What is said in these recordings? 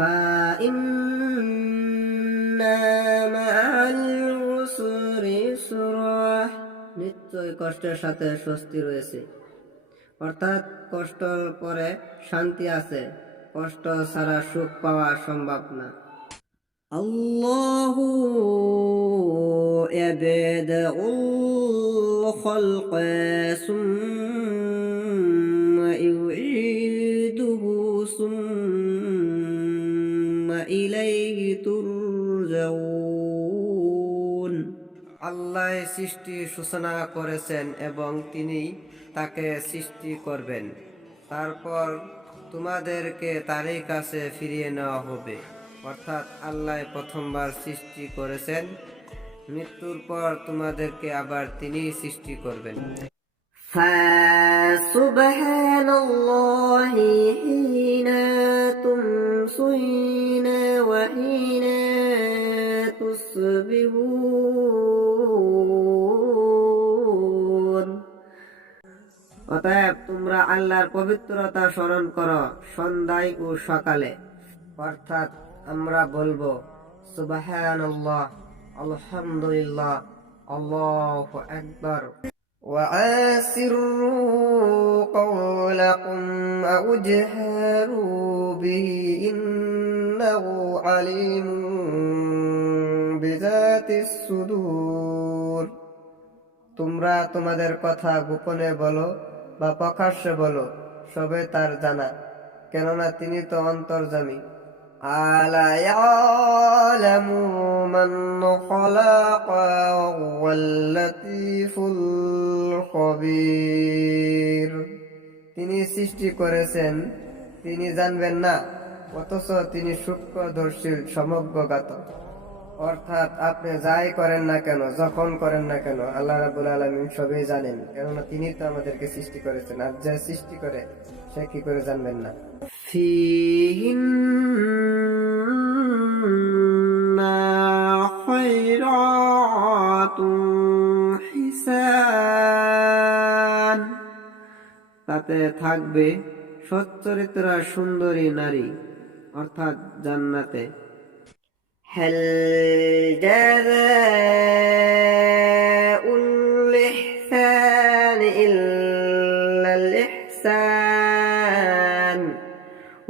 ফাইন্না মা'আল উসরি ইসরা, নিশ্চয় কষ্টের সাথে স্বস্তি রয়েছে। অর্থাৎ কষ্টর পরে শান্তি আছে, কষ্ট ছাড়া সুখ পাওয়া সম্ভব না। আল্লাহু ইয়াবদাউল খালকা সুম্মা ইউঈদুহু সুম্মা ইলাইহি তুরজাউন। আল্লাহ সৃষ্টি সূচনা করেছেন এবং তিনি তাকে সৃষ্টি করবেন, তারপর তোমাদেরকে তারই কাছে ফিরিয়ে নেওয়া হবে। অর্থাৎ আল্লাহ প্রথমবার সৃষ্টি করেছেন, মৃত্যুর পর তোমাদেরকে আবার তিনি সৃষ্টি করবেন। ফাসুবহানাল্লাহি হিনা তুমসুনা ওয়া হিনা তুসবিহুন। অতএব তোমরা আল্লাহর পবিত্রতা স্মরণ করো সন্ধ্যায় ও সকালে। অর্থাৎ আমরা বলবো সুবহানাল্লাহ, আলহামদুলিল্লাহ, আল্লাহু আকবার। ওয়াসিরু কওলাকুম আও জাহারু বিহি ইন্নাহু আলিমুন বিযাতিস সুদূর। তোমরা তোমাদের কথা গোপনে বলো বা প্রকাশ্যে বলো, সবে তার জানা, কেননা তিনি তো অন্তর্যামী। আলা ইয়ালামু মান খালাকা ওয়াল লাতীফুল খবীর। তিনি সৃষ্টি করেছেন, তিনি জানবেন না, অথচ তিনি সূক্ষ্মদর্শী সমজ্ঞজ্ঞাত। অর্থাৎ আপনি যাই করেন না কেন, যখন করেন না কেন, আল্লাহ রাব্বুল আলামিন সবই জানেন, কেননা তিনি তো আমাদেরকে সৃষ্টি করেছেন। আর যে সৃষ্টি করে সে কি করে জানবেন না? ফীহিন্না খায়রাতুন হিসান, তাতে থাকবে সচ্চরিত্রা সুন্দরী নারী, অর্থাৎ জান্নাতে। হাল জাযাউল ইহসান ইল্লাল ইহসান,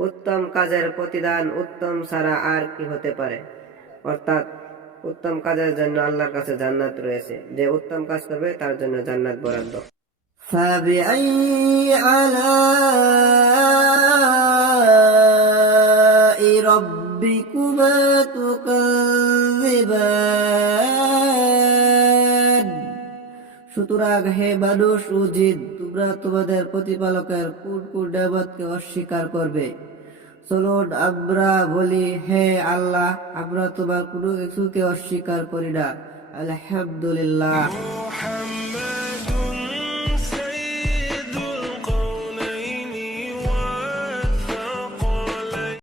উত্তম কাজের প্রতিদান উত্তম ছাড়া আর কি হতে পারে। অর্থাৎ উত্তম কাজের জন্য আল্লাহর কাছে জান্নাত রয়েছে, যে উত্তম কাজ করবে তার জন্য জান্নাত বরাদ্দ। ফাবিআইয়ি আলাই রাব্বিকুমা তুকাযযিবান। সুতরাং হে মানুষ ও জিন, তোমরা তোমাদের প্রতিপালকের কোন কোন নিয়ামতকে অস্বীকার করবে? চলুন আমরা বলি, হে আল্লাহ, আমরা তোমার কোনো কিছুকে অস্বীকার করি না। আলহামদুলিল্লাহ।